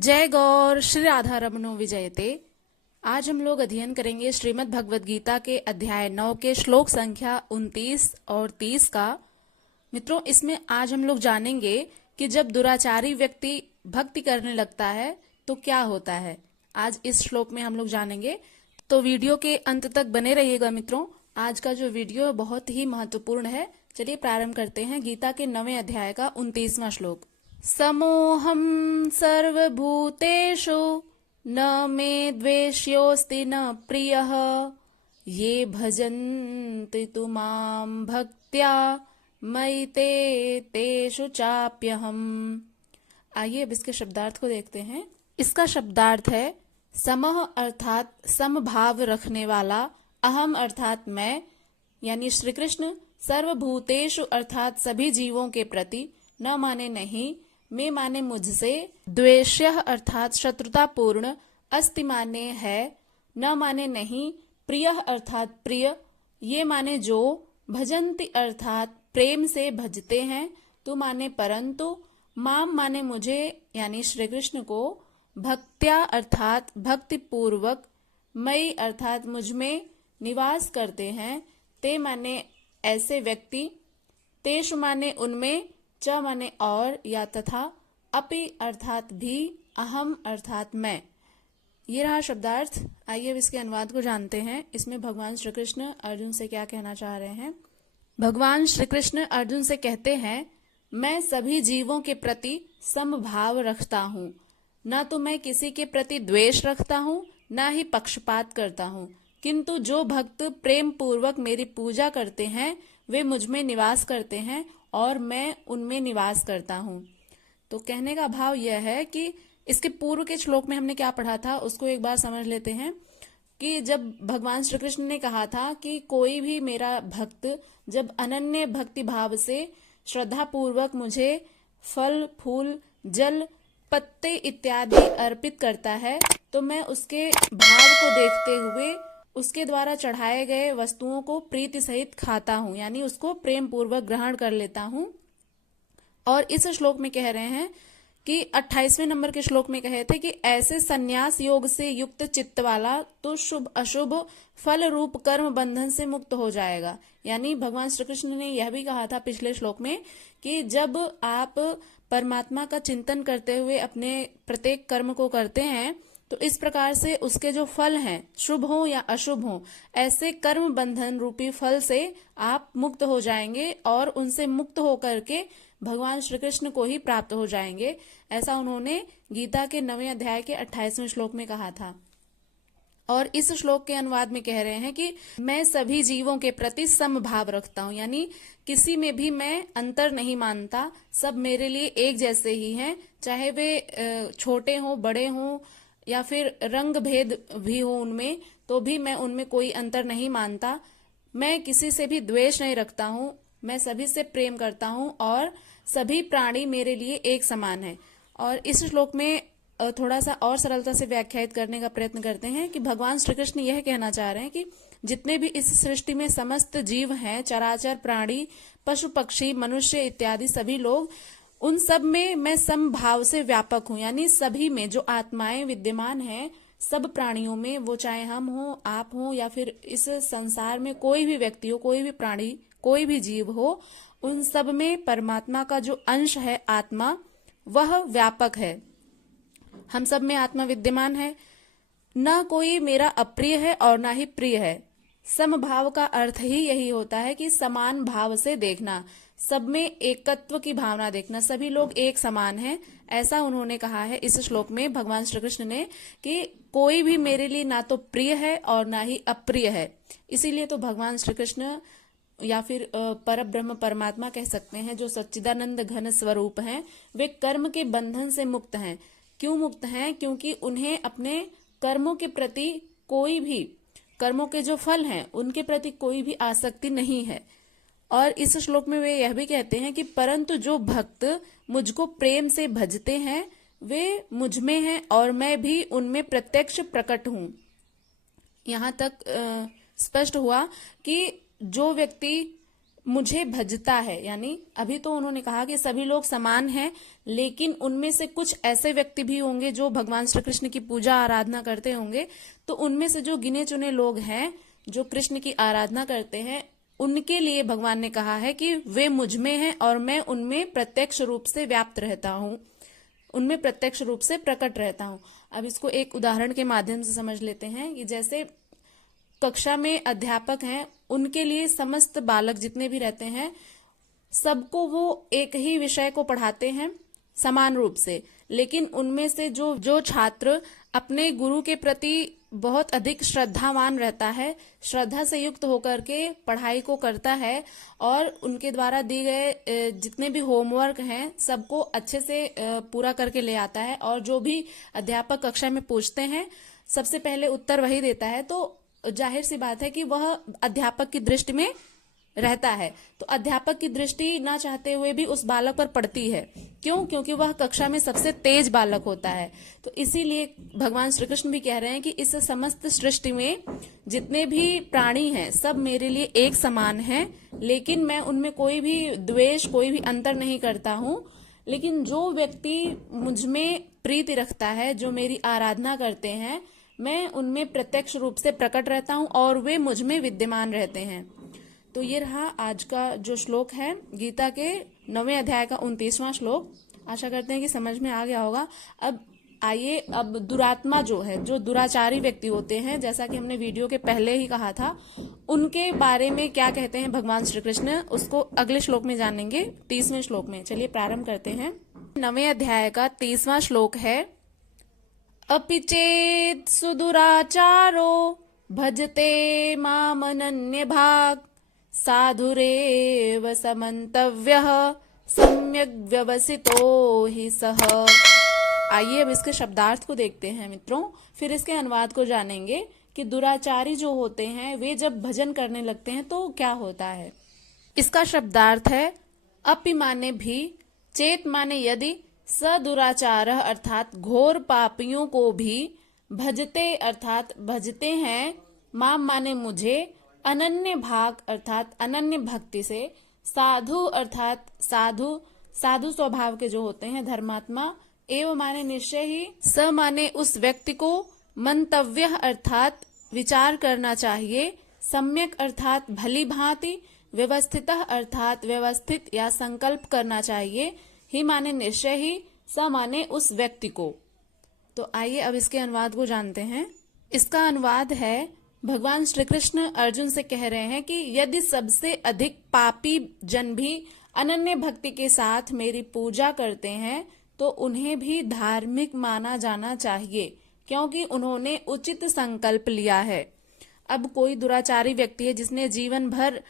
जय गौर श्री राधा रमणो विजयते। आज हम लोग अध्ययन करेंगे श्रीमद् भगवद गीता के अध्याय 9 के श्लोक संख्या 29 और 30 का। मित्रों, इसमें आज हम लोग जानेंगे कि जब दुराचारी व्यक्ति भक्ति करने लगता है तो क्या होता है। आज इस श्लोक में हम लोग जानेंगे, तो वीडियो के अंत तक बने रहिएगा। मित्रों, आज का जो वीडियो है बहुत ही महत्वपूर्ण है। चलिए प्रारंभ करते हैं गीता के 9वें अध्याय का 29वां श्लोक। समोहम सर्वभूतेषु न मे द्वेष्योऽस्ति न प्रियः ये भजन्ति तु मां भक्त्या मयि ते तेषु चाप्यहम्। आइए अब इसके शब्दार्थ को देखते हैं। इसका शब्दार्थ है समः अर्थात समभाव रखने वाला, अहम अर्थात मैं यानी श्री कृष्ण, सर्वभूतेषु अर्थात सभी जीवों के प्रति, न माने नहीं, मैं माने मुझसे, द्वेष्यः अर्थात शत्रुतापूर्ण, अस्ति माने है, न माने नहीं, प्रियः अर्थात प्रिय, ये माने जो, भजन्ति अर्थात प्रेम से भजते हैं, तु माने परंतु, माम माने मुझे यानी श्री कृष्ण को, भक्त्या अर्थात भक्ति पूर्वक, मई अर्थात मुझ में निवास करते हैं, ते माने ऐसे व्यक्ति, तेषु माने उनमें, च माने और या तथा, अपि अर्थात भी, अहम अर्थात मैं। ये रहा शब्दार्थ। आइए अब इसके अनुवाद को जानते हैं। इसमें भगवान श्री कृष्ण अर्जुन से क्या कहना चाह रहे हैं। भगवान श्री कृष्ण अर्जुन से कहते हैं, मैं सभी जीवों के प्रति समभाव रखता हूँ, न तो मैं किसी के प्रति द्वेष रखता हूँ, न ही पक्षपात करता हूँ, किंतु जो भक्त प्रेम पूर्वक मेरी पूजा करते हैं वे मुझ में निवास करते हैं और मैं उनमें निवास करता हूँ। तो कहने का भाव यह है कि इसके पूर्व के श्लोक में हमने क्या पढ़ा था उसको एक बार समझ लेते हैं कि जब भगवान श्री कृष्ण ने कहा था कि कोई भी मेरा भक्त जब अनन्य भक्ति भाव से श्रद्धा पूर्वक मुझे फल, फूल, जल, पत्ते इत्यादि अर्पित करता है तो मैं उसके भाव को देखते हुए उसके द्वारा चढ़ाए गए वस्तुओं को प्रीति सहित खाता हूँ, यानी उसको प्रेम पूर्वक ग्रहण कर लेता हूँ। और इस श्लोक में कह रहे हैं कि 28वें नंबर के श्लोक में कहे थे कि ऐसे संन्यास योग से युक्त चित्त वाला तो शुभ अशुभ फल रूप कर्म बंधन से मुक्त हो जाएगा। यानी भगवान श्री कृष्ण ने यह भी कहा था पिछले श्लोक में कि जब आप परमात्मा का चिंतन करते हुए अपने प्रत्येक कर्म को करते हैं तो इस प्रकार से उसके जो फल हैं, शुभ हो या अशुभ हो, ऐसे कर्म बंधन रूपी फल से आप मुक्त हो जाएंगे और उनसे मुक्त होकर के भगवान श्री कृष्ण को ही प्राप्त हो जाएंगे। ऐसा उन्होंने गीता के 9वें अध्याय के 28वें श्लोक में कहा था। और इस श्लोक के अनुवाद में कह रहे हैं कि मैं सभी जीवों के प्रति समभाव रखता हूँ, यानी किसी में भी मैं अंतर नहीं मानता, सब मेरे लिए एक जैसे ही हैं, चाहे वे छोटे हों, बड़े हों या फिर रंग भेद भी हो उनमें, तो भी मैं उनमें कोई अंतर नहीं मानता। मैं किसी से भी द्वेष नहीं रखता हूँ, मैं सभी से प्रेम करता हूँ और सभी प्राणी मेरे लिए एक समान है। और इस श्लोक में थोड़ा सा और सरलता से व्याख्यायित करने का प्रयत्न करते हैं कि भगवान श्री कृष्ण यह कहना चाह रहे हैं कि जितने भी इस सृष्टि में समस्त जीव हैं, चराचर प्राणी, पशु पक्षी, मनुष्य इत्यादि सभी लोग, उन सब में मैं समभाव से व्यापक हूँ, यानी सभी में जो आत्माएं विद्यमान हैं, सब प्राणियों में, वो चाहे हम हो, आप हो या फिर इस संसार में कोई भी व्यक्ति हो, कोई भी प्राणी, कोई भी जीव हो, उन सब में परमात्मा का जो अंश है आत्मा, वह व्यापक है। हम सब में आत्मा विद्यमान है, न कोई मेरा अप्रिय है और न ही प्रिय है। समभाव का अर्थ ही यही होता है कि समान भाव से देखना, सब में एकत्व की भावना देखना, सभी लोग एक समान हैं। ऐसा उन्होंने कहा है इस श्लोक में भगवान श्री कृष्ण ने कि कोई भी मेरे लिए ना तो प्रिय है और ना ही अप्रिय है। इसीलिए तो भगवान श्री कृष्ण या फिर पर ब्रह्म परमात्मा कह सकते हैं, जो सच्चिदानंद घन स्वरूप हैं, वे कर्म के बंधन से मुक्त हैं। क्यों मुक्त हैं? क्योंकि उन्हें अपने कर्मों के प्रति कोई भी, कर्मों के जो फल हैं उनके प्रति कोई भी आसक्ति नहीं है। और इस श्लोक में वे यह भी कहते हैं कि परंतु जो भक्त मुझको प्रेम से भजते हैं वे मुझ में हैं और मैं भी उनमें प्रत्यक्ष प्रकट हूँ। यहाँ तक स्पष्ट हुआ कि जो व्यक्ति मुझे भजता है, यानी अभी तो उन्होंने कहा कि सभी लोग समान हैं, लेकिन उनमें से कुछ ऐसे व्यक्ति भी होंगे जो भगवान श्री कृष्ण की पूजा आराधना करते होंगे। तो उनमें से जो गिने चुने लोग हैं जो कृष्ण की आराधना करते हैं, उनके लिए भगवान ने कहा है कि वे मुझ में हैं और मैं उनमें प्रत्यक्ष रूप से व्याप्त रहता हूं, उनमें प्रत्यक्ष रूप से प्रकट रहता हूं। अब इसको एक उदाहरण के माध्यम से समझ लेते हैं कि जैसे कक्षा में अध्यापक हैं, उनके लिए समस्त बालक जितने भी रहते हैं सबको वो एक ही विषय को पढ़ाते हैं समान रूप से, लेकिन उनमें से जो जो छात्र अपने गुरु के प्रति बहुत अधिक श्रद्धावान रहता है, श्रद्धा से युक्त होकर के पढ़ाई को करता है और उनके द्वारा दिए गए जितने भी होमवर्क हैं सबको अच्छे से पूरा करके ले आता है, और जो भी अध्यापक कक्षा में पूछते हैं सबसे पहले उत्तर वही देता है, तो जाहिर सी बात है कि वह अध्यापक की दृष्टि में रहता है। तो अध्यापक की दृष्टि ना चाहते हुए भी उस बालक पर पड़ती है। क्यों? क्योंकि वह कक्षा में सबसे तेज बालक होता है। तो इसीलिए भगवान श्री कृष्ण भी कह रहे हैं कि इस समस्त सृष्टि में जितने भी प्राणी हैं सब मेरे लिए एक समान हैं, लेकिन मैं उनमें कोई भी द्वेष, कोई भी अंतर नहीं करता हूँ। लेकिन जो व्यक्ति मुझ में प्रीति रखता है, जो मेरी आराधना करते हैं, मैं उनमें प्रत्यक्ष रूप से प्रकट रहता हूं और वे मुझ में विद्यमान रहते हैं। तो ये रहा आज का जो श्लोक है गीता के 9वें अध्याय का 29वां श्लोक। आशा करते हैं कि समझ में आ गया होगा। अब आइए, अब दुरात्मा जो है, जो दुराचारी व्यक्ति होते हैं, जैसा कि हमने वीडियो के पहले ही कहा था, उनके बारे में क्या कहते हैं भगवान श्री कृष्ण, उसको अगले श्लोक में जानेंगे, 30वें श्लोक में। चलिए प्रारंभ करते हैं। 9वें अध्याय का 30वां श्लोक है, अपि चेत् सुदुराचारो भजते मामनन्य भाग साधुरेव समन्तव्यः सम्यग् व्यवसितो हि सः। आइए अब इसके शब्दार्थ को देखते हैं मित्रों, फिर इसके अनुवाद को जानेंगे कि दुराचारी जो होते हैं वे जब भजन करने लगते हैं तो क्या होता है। इसका शब्दार्थ है अपि माने भी, चेत माने यदि, सदुराचारः अर्थात घोर पापियों को भी, भजते अर्थात भजते हैं, माम माने मुझे, अनन्य भाग अर्थात अनन्य भक्ति से, साधु अर्थात साधु, साधु स्वभाव के जो होते हैं धर्मात्मा, एवं माने निश्चय ही, स माने उस व्यक्ति को, मंतव्य अर्थात विचार करना चाहिए, सम्यक अर्थात भली भांति, व्यवस्थितः अर्थात व्यवस्थित या संकल्प करना चाहिए, ही माने निश्चय ही, स माने उस व्यक्ति को। तो आइए अब इसके अनुवाद को जानते हैं। इसका अनुवाद है, भगवान श्री कृष्ण अर्जुन से कह रहे हैं कि यदि सबसे अधिक पापी जन भी अनन्य भक्ति के साथ मेरी पूजा करते हैं तो उन्हें भी धार्मिक माना जाना चाहिए, क्योंकि उन्होंने उचित संकल्प लिया है। अब कोई दुराचारी व्यक्ति है जिसने जीवन भर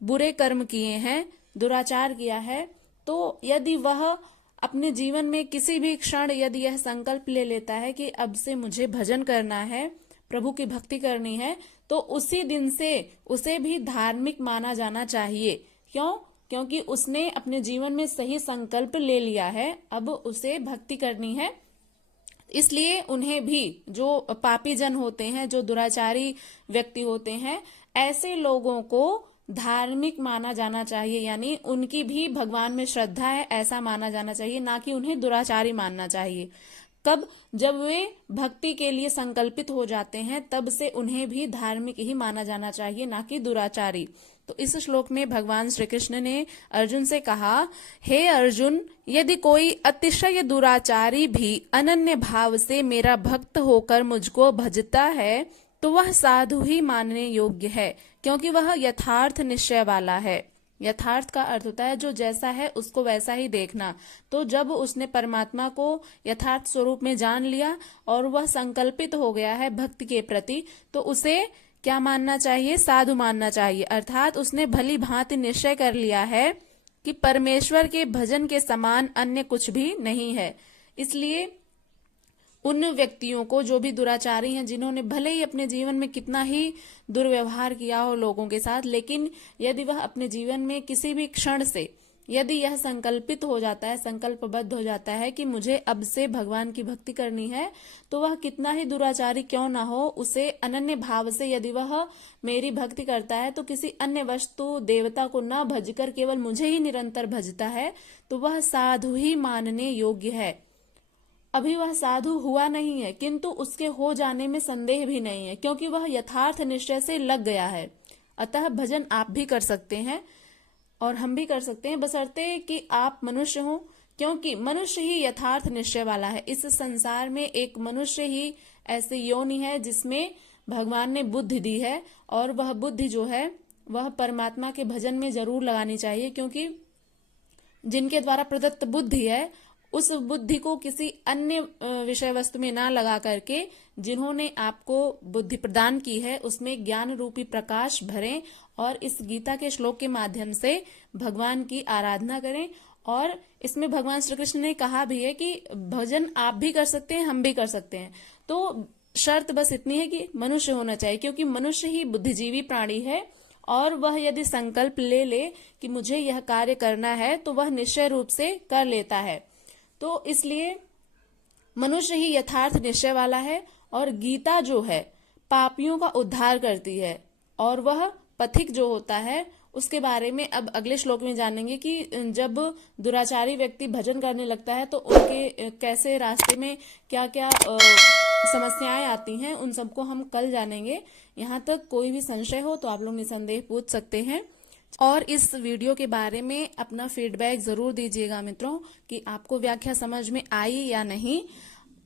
बुरे कर्म किए हैं, दुराचार किया है, तो यदि वह अपने जीवन में किसी भी क्षण यदि यह संकल्प ले लेता है कि अब से मुझे भजन करना है, प्रभु की भक्ति करनी है, तो उसी दिन से उसे भी धार्मिक माना जाना चाहिए। क्यों? क्योंकि उसने अपने जीवन में सही संकल्प ले लिया है, अब उसे भक्ति करनी है। इसलिए उन्हें भी, जो पापी जन होते हैं, जो दुराचारी व्यक्ति होते हैं, ऐसे लोगों को धार्मिक माना जाना चाहिए, यानी उनकी भी भगवान में श्रद्धा है ऐसा माना जाना चाहिए, ना कि उन्हें दुराचारी मानना चाहिए। कब? जब वे भक्ति के लिए संकल्पित हो जाते हैं तब से उन्हें भी धार्मिक ही माना जाना चाहिए, ना कि दुराचारी। तो इस श्लोक में भगवान श्री कृष्ण ने अर्जुन से कहा, हे अर्जुन, यदि कोई अतिशय दुराचारी भी अनन्य भाव से मेरा भक्त होकर मुझको भजता है तो वह साधु ही मानने योग्य है, क्योंकि वह यथार्थ निश्चय वाला है। यथार्थ का अर्थ होता है जो जैसा है उसको वैसा ही देखना। तो जब उसने परमात्मा को यथार्थ स्वरूप में जान लिया और वह संकल्पित हो गया है भक्ति के प्रति, तो उसे क्या मानना चाहिए? साधु मानना चाहिए। अर्थात उसने भली भांति निश्चय कर लिया है कि परमेश्वर के भजन के समान अन्य कुछ भी नहीं है। इसलिए उन व्यक्तियों को, जो भी दुराचारी हैं, जिन्होंने भले ही अपने जीवन में कितना ही दुर्व्यवहार किया हो लोगों के साथ, लेकिन यदि वह अपने जीवन में किसी भी क्षण से यदि यह संकल्पित हो जाता है, संकल्पबद्ध हो जाता है कि मुझे अब से भगवान की भक्ति करनी है, तो वह कितना ही दुराचारी क्यों ना हो, उसे अनन्य भाव से यदि वह मेरी भक्ति करता है तो किसी अन्य वस्तु देवता को न भजकर केवल मुझे ही निरंतर भजता है, तो वह साधु ही मानने योग्य है। अभी वह साधु हुआ नहीं है, किंतु उसके हो जाने में संदेह भी नहीं है, क्योंकि वह यथार्थ निश्चय से लग गया है। अतः भजन आप भी कर सकते हैं और हम भी कर सकते हैं, बशर्ते कि आप मनुष्य हो, क्योंकि मनुष्य ही यथार्थ निश्चय वाला है। इस संसार में एक मनुष्य ही ऐसी योनि है जिसमें भगवान ने बुद्धि दी है, और वह बुद्धि जो है वह परमात्मा के भजन में जरूर लगानी चाहिए, क्योंकि जिनके द्वारा प्रदत्त बुद्धि है उस बुद्धि को किसी अन्य विषय वस्तु में ना लगा करके जिन्होंने आपको बुद्धि प्रदान की है उसमें ज्ञान रूपी प्रकाश भरें, और इस गीता के श्लोक के माध्यम से भगवान की आराधना करें। और इसमें भगवान श्री कृष्ण ने कहा भी है कि भजन आप भी कर सकते हैं, हम भी कर सकते हैं। तो शर्त बस इतनी है कि मनुष्य होना चाहिए, क्योंकि मनुष्य ही बुद्धिजीवी प्राणी है, और वह यदि संकल्प ले ले कि मुझे यह कार्य करना है तो वह निश्चय रूप से कर लेता है। तो इसलिए मनुष्य ही यथार्थ निश्चय वाला है, और गीता जो है पापियों का उद्धार करती है, और वह पथिक जो होता है उसके बारे में अब अगले श्लोक में जानेंगे कि जब दुराचारी व्यक्ति भजन करने लगता है तो उनके कैसे रास्ते में क्या क्या समस्याएं आती हैं, उन सबको हम कल जानेंगे। यहाँ तक कोई भी संशय हो तो आप लोग निसंदेह पूछ सकते हैं, और इस वीडियो के बारे में अपना फीडबैक जरूर दीजिएगा मित्रों कि आपको व्याख्या समझ में आई या नहीं।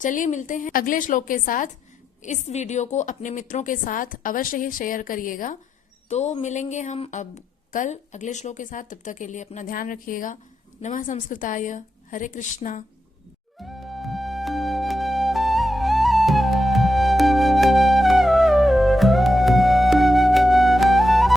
चलिए मिलते हैं अगले श्लोक के साथ। इस वीडियो को अपने मित्रों के साथ अवश्य ही शेयर करिएगा। तो मिलेंगे हम अब कल अगले श्लोक के साथ, तब तक के लिए अपना ध्यान रखिएगा। नमः संस्कृताय, हरे कृष्णा।